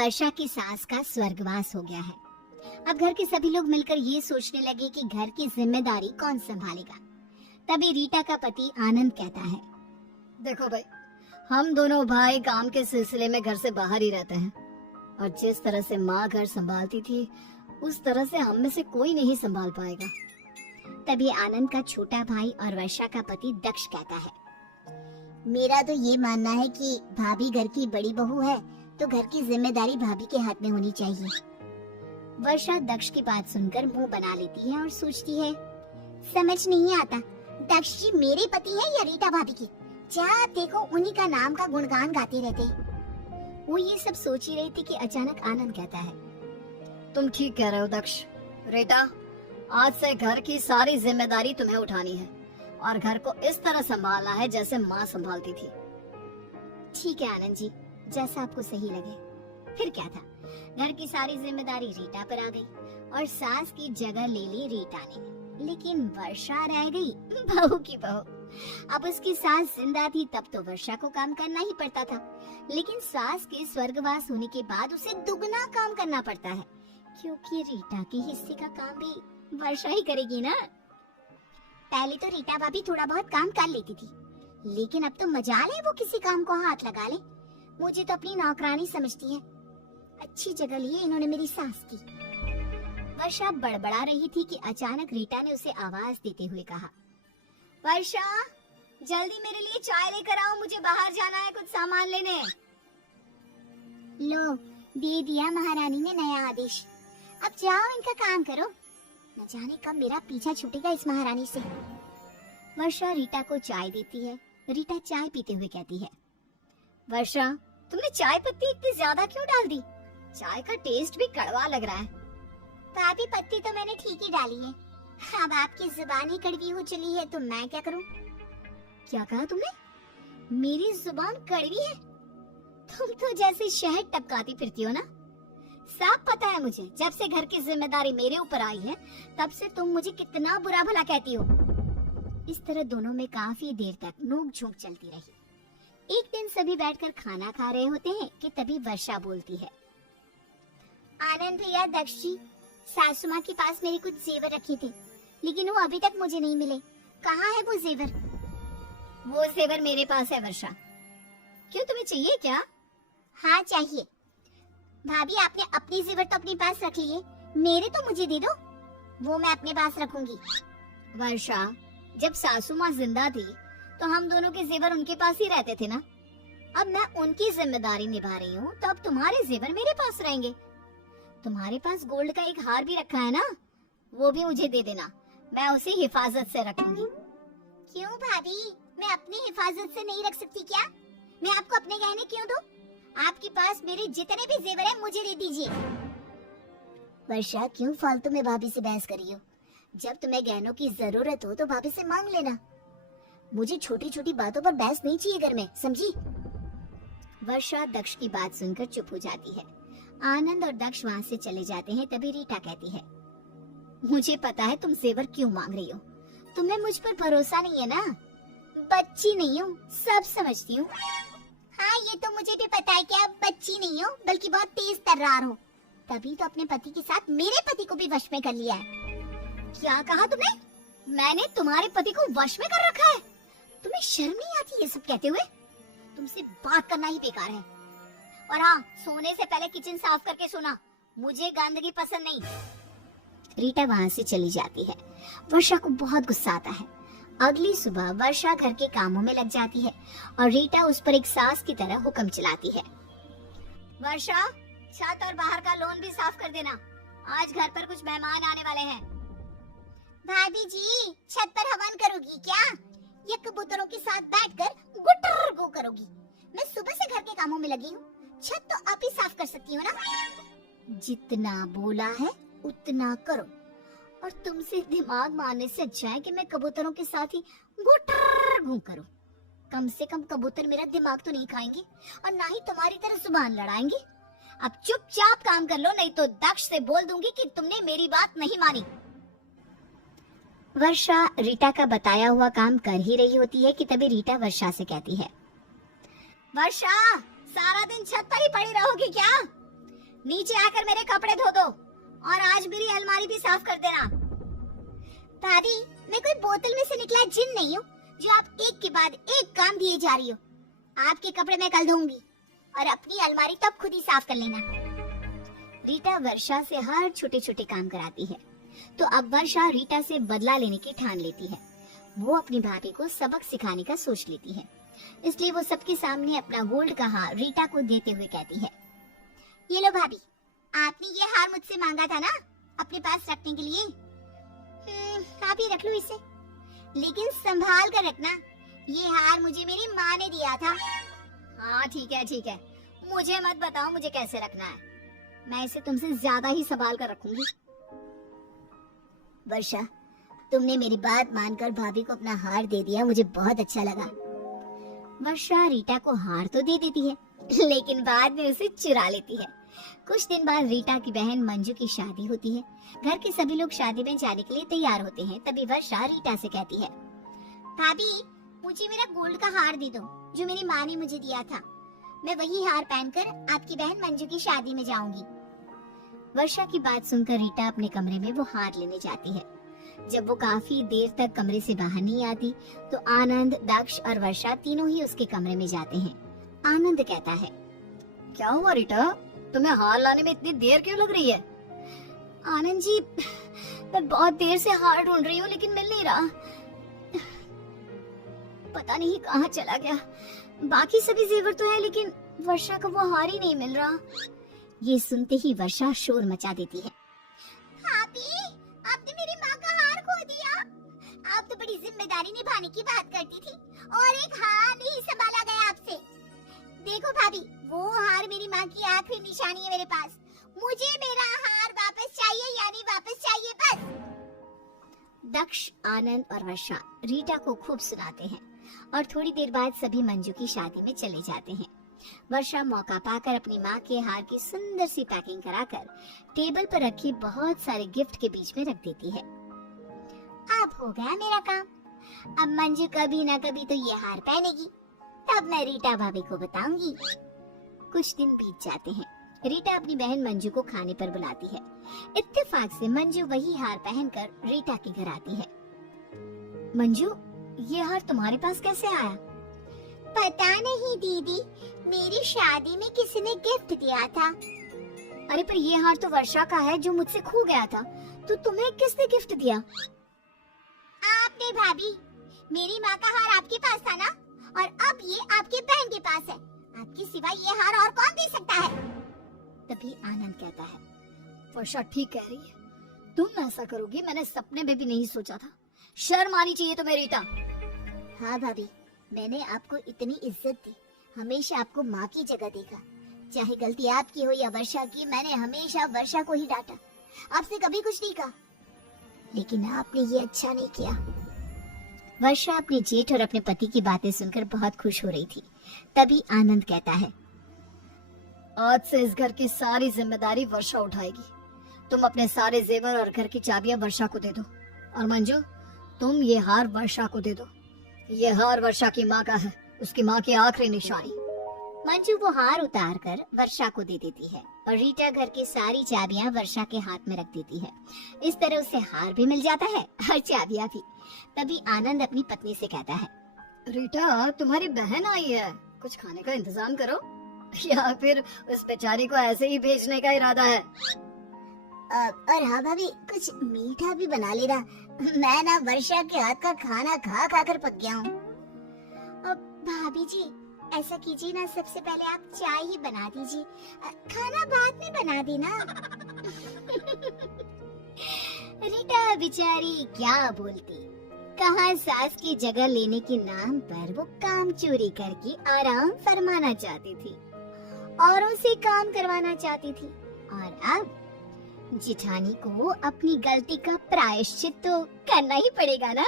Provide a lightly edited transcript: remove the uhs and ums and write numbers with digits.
वर्षा की सास का स्वर्गवास हो गया है। अब घर के सभी लोग मिलकर ये सोचने लगे कि घर की जिम्मेदारी कौन संभालेगा। तभी रीटा का पति आनंद कहता है, देखो भाई, हम दोनों भाई काम के सिलसिले में घर से बाहर ही रहते हैं और जिस तरह से माँ घर संभालती थी उस तरह से हम में से कोई नहीं संभाल पाएगा। तभी आनंद का छोटा भाई और वर्षा का पति दक्ष कहता है, मेरा तो ये मानना है कि भाभी घर की बड़ी बहू है तो घर की जिम्मेदारी भाभी के हाथ में होनी चाहिए। वर्षा दक्ष की बात सुनकर मुंह बना लेती है और सोचती है, समझ नहीं आता, दक्ष जी मेरे पति हैं या रीटा भाभी की? जहाँ देखो उन्हीं का नाम का गुणगान गाते रहते हैं। वो ये सब सोच ही रही थी कि अचानक आनंद कहता है, तुम ठीक कह रहे हो दक्ष। रीटा, आज से घर की सारी जिम्मेदारी तुम्हें उठानी है और घर को इस तरह संभालना है जैसे माँ संभालती थी। ठीक है आनंद जी, जैसा आपको सही लगे। फिर क्या था, घर की सारी जिम्मेदारी रीटा पर आ गई और सास की जगह ले ली रीटा ने। लेकिन वर्षा रह गई बहू की बहू। अब उसकी सास जिंदा थी तब तो वर्षा को काम करना ही पड़ता था, लेकिन सास के स्वर्गवास होने के बाद उसे दुगना काम करना पड़ता है, क्योंकि रीटा के हिस्से का काम भी वर्षा ही करेगी ना। पहले तो रीटा भाभी थोड़ा बहुत काम कर लेती थी, लेकिन अब तो मजाल है वो किसी काम को हाथ लगा ले। मुझे तो अपनी नौकरानी समझती है। अच्छी जगह लिए इन्होंने मेरी सास की। वर्षा बड़बड़ा रही थी कि अचानक रीटा ने उसे आवाज देते हुए कहा, वर्षा जल्दी मेरे लिए चाय लेकर आओ, मुझे बाहर जाना है कुछ सामान लेने। लो, दे दिया महारानी ने नया आदेश। अब जाओ इनका काम करो, न जाने कब मेरा पीछा छूटेगा इस महारानी से। वर्षा रीटा को चाय देती है। रीटा चाय पीते हुए कहती है, वर्षा, तुमने चाय पत्ती इतनी ज्यादा क्यों डाल दी? चाय का टेस्ट भी कड़वा लग रहा है। भाभी पत्ती तो मैंने ठीक ही डाली है, अब आपकी जुबान ही कड़वी हो चली है तो मैं क्या करूं? क्या कहा तुमने? मेरी जुबान कड़वी है? तुम तो जैसे शहद टपकाती फिरती हो ना। सब पता है मुझे, जब से घर की जिम्मेदारी मेरे ऊपर आई है तब से तुम मुझे कितना बुरा भला कहती हो। इस तरह दोनों में काफी देर तक नोक झोंक चलती रही। एक दिन सभी बैठकर खाना खा रहे होते हैं कि तभी वर्षा बोलती है, आनंद भैया, दक्ष जी, सासू माँ के पास मेरे कुछ जेवर रखे थे, लेकिन वो अभी तक मुझे नहीं मिले। कहाँ है वो जेवर? वो जेवर मेरे पास है वर्षा। क्यों, तुम्हें चाहिए क्या? हाँ चाहिए। भाभी आपने अपनी जेवर तो अपने पास रख लिए, मेरे तो मुझे दे दो, वो मैं अपने पास रखूंगी। वर्षा, जब सासू माँ जिंदा थी तो हम दोनों के जेवर उनके पास ही रहते थे ना। अब मैं उनकी जिम्मेदारी निभा रही हूँ तो अब तुम्हारे जेवर मेरे पास रहेंगे। तुम्हारे पास गोल्ड का एक हार भी रखा है ना, वो भी मुझे दे देना, मैं उसे हिफाजत से रखूंगी। क्यों भाभी, मैं अपनी हिफाजत से नहीं रख सकती क्या? मैं आपको अपने गहने क्यों दूं? आपके पास मेरे जितने भी जेवर हैं मुझे दे दीजिए। वर्षा, क्यों फालतू में भाभी से बहस करी हो? जब तुम्हें गहनों की जरूरत हो तो भाभी से मांग लेना। मुझे छोटी छोटी बातों पर बहस नहीं चाहिए घर में, समझी? वर्षा दक्ष की बात सुनकर चुप हो जाती है। आनंद और दक्ष वहाँ से चले जाते हैं। तभी रीटा कहती है, मुझे पता है तुम जेवर क्यों मांग रही हो, तुम्हें मुझ पर भरोसा नहीं है ना। बच्ची नहीं हूँ, सब समझती हूँ। हाँ, ये तो मुझे भी पता है कि आप बच्ची नहीं हो, बल्कि बहुत तेज तर्रार हो। तभी तो अपने पति के साथ मेरे पति को भी वश में कर लिया है। क्या कहा तुमने? मैंने तुम्हारे पति को वश में कर रखा है? तुम्हें शर्म नहीं आती ये सब कहते हुए? तुमसे बात करना ही बेकार है। और हाँ, सोने से पहले किचन साफ करके सोना, मुझे गंदगी पसंद नहीं। रीटा वहाँ से चली जाती है। वर्षा को बहुत गुस्सा आता है। अगली सुबह वर्षा घर के कामों में लग जाती है और रीटा उस पर एक सास की तरह हुक्म चलाती है। वर्षा, छत और बाहर का लॉन भी साफ कर देना, आज घर पर कुछ मेहमान आने वाले हैं। भाभी जी, छत पर हवन करोगी क्या, या कबूतरों के साथ बैठकर गुटर गो करोगी? मैं सुबह से घर के कामों में लगी हूँ, छत तो आप ही साफ कर सकती हो ना। जितना बोला है उतना करो, और तुमसे दिमाग मारने से अच्छा है कि मैं कबूतरों के साथ ही गुटर गो करूं। कम से कम कबूतर मेरा दिमाग तो नहीं खाएंगे और ना ही तुम्हारी तरह जुबान लड़ाएंगे। अब चुपचाप काम कर लो, नहीं तो दक्ष से बोल दूंगी कि तुमने मेरी बात नहीं मानी। वर्षा रीटा का बताया हुआ काम कर ही रही होती है कि तभी रीटा वर्षा से कहती है, वर्षा, सारा दिन छत पर ही पड़ी रहोगी क्या? नीचे आकर मेरे कपड़े धो दो और आज मेरी अलमारी भी साफ कर देना। भाभी, मैं कोई बोतल में से निकला जिन नहीं हूँ जो आप एक के बाद एक काम दिए जा रही हो। आपके कपड़े मैं कल धोऊंगी और अपनी अलमारी तब खुद ही साफ कर लेना। रीटा वर्षा से हर छोटे छोटे काम कराती है। तो अब वर्षा रीटा से बदला लेने की ठान लेती है। वो अपनी भाभी को सबक सिखाने का सोच लेती है। इसलिए वो सबके सामने अपना गोल्ड का हार रीटा को देते हुए कहती है, ये लो भाभी, आपने ये हार मुझसे मांगा था ना अपने पास रखने के लिए। आप ही रख लो इसे, लेकिन संभाल कर रखना। ये हार मुझे मेरी माँ ने दिया था। हाँ ठीक है, मुझे मत बताओ मुझे कैसे रखना है। मैं इसे तुमसे ज्यादा ही संभाल कर रखूंगी। वर्षा, तुमने मेरी बात मानकर भाभी को अपना हार दे दिया, मुझे बहुत अच्छा लगा। वर्षा रीटा को हार तो दे देती है, लेकिन बाद में उसे चुरा लेती है। कुछ दिन बाद रीटा की बहन मंजू की शादी होती है। घर के सभी लोग शादी में जाने के लिए तैयार होते हैं। तभी वर्षा रीटा से कहती है, भाभी, मुझे मेरा गोल्ड का हार दे दो जो मेरी माँ ने मुझे दिया था। मैं वही हार पहनकर आपकी बहन मंजू की शादी में जाऊंगी। वर्षा की बात सुनकर रीटा अपने कमरे में वो हार लेने जाती है। जब वो काफी देर तक कमरे से बाहर नहीं आती तो आनंद, दक्ष और वर्षा तीनों ही उसके कमरे में जाते हैं। आनंद कहता है, क्या हुआ रीटा, तुम्हें हार लाने में इतनी देर क्यों लग रही है? आनंद जी, मैं बहुत देर से हार ढूंढ रही हूँ लेकिन मिल नहीं रहा। पता नहीं कहाँ चला गया। बाकी सभी जेवर तो है लेकिन वर्षा का वो हार ही नहीं मिल रहा। ये सुनते ही वर्षा शोर मचा देती है, भाभी, आपने मेरी माँ का हार खो दिया। आप तो बड़ी जिम्मेदारी निभाने की बात करती थी और एक हार नहीं संभाला गया आपसे। देखो भाभी, वो हार मेरी माँ की आखिरी निशानी है मेरे पास। मुझे मेरा हार वापस चाहिए, यानी वापस चाहिए बस। दक्ष, आनंद और वर्षा रीटा को खूब सुनाते हैं और थोड़ी देर बाद सभी मंजू की शादी में चले जाते हैं। वर्षा मौका पाकर अपनी माँ के हार की सुंदर सी पैकिंग कराकर टेबल पर रखी बहुत सारे गिफ्ट के बीच में रख देती है। अब हो गया मेरा काम। अब मंजू कभी ना कभी तो ये हार पहनेगी, तब मैं रीटा भाभी को बताऊंगी। कुछ दिन बीत जाते हैं। रीटा अपनी बहन मंजू को खाने पर बुलाती है। इत्तेफाक से मंजू वही हार पहनकर रीटा के घर आती है। मंजू, ये हार तुम्हारे पास कैसे आया? पता नहीं दीदी, मेरी शादी में किसी ने गिफ्ट दिया था। अरे पर ये हार तो वर्षा का है जो मुझसे खो गया था। तो तुम्हें किसने गिफ्ट दिया? आपने भाभी। मेरी माँ का हार आपके पास था ना, और अब ये आपकी बहन के पास है। आपके सिवा ये हार और कौन दे सकता है? तभी आनंद कहता है, वर्षा ठीक कह रही है। तुम ऐसा करोगी मैंने सपने में भी नहीं सोचा था। शर्म आनी चाहिए तुम्हें रीटा। हाँ भाभी, मैंने आपको इतनी इज्जत दी, हमेशा आपको माँ की जगह देखा। चाहे गलती आपकी हो या वर्षा की, मैंने हमेशा वर्षा को ही डांटा, आपसे कभी कुछ नहीं कहा। लेकिन आपने ये अच्छा नहीं किया। वर्षा अपने जेठ और अपने पति की बातें सुनकर बहुत खुश हो रही थी। तभी आनंद कहता है, आज से इस घर की सारी जिम्मेदारी वर्षा उठाएगी। तुम अपने सारे जेवर और घर की चाबियां वर्षा को दे दो। और मंजू, तुम ये हार वर्षा को दे दो। ये हार वर्षा की माँ का है, उसकी माँ की आखिरी निशानी। मंजू वो हार उतार कर वर्षा को दे देती है और रीटा घर की सारी चाबियां वर्षा के हाथ में रख देती है। इस तरह उसे हार भी मिल जाता है और चाबियां भी। तभी आनंद अपनी पत्नी से कहता है, रीटा, तुम्हारी बहन आई है, कुछ खाने का इंतजाम करो, या फिर उस बेचारी को ऐसे ही भेजने का इरादा है? और हाँ भाभी, कुछ मीठा भी बना लेना। मैं ना वर्षा के हाथ का खाना खा खा कर पक गया हूँ। भाभी जी, ऐसा कीजिए ना, सबसे पहले आप चाय ही बना दीजिए, खाना बाद में बना देना। रीटा बेचारी क्या बोलती, कहाँ सास की जगह लेने के नाम पर वो काम चोरी करके आराम फरमाना चाहती थी, औरों से काम करवाना चाहती थी। और अब जिठानी को अपनी गलती का प्रायश्चित तो करना ही पड़ेगा ना।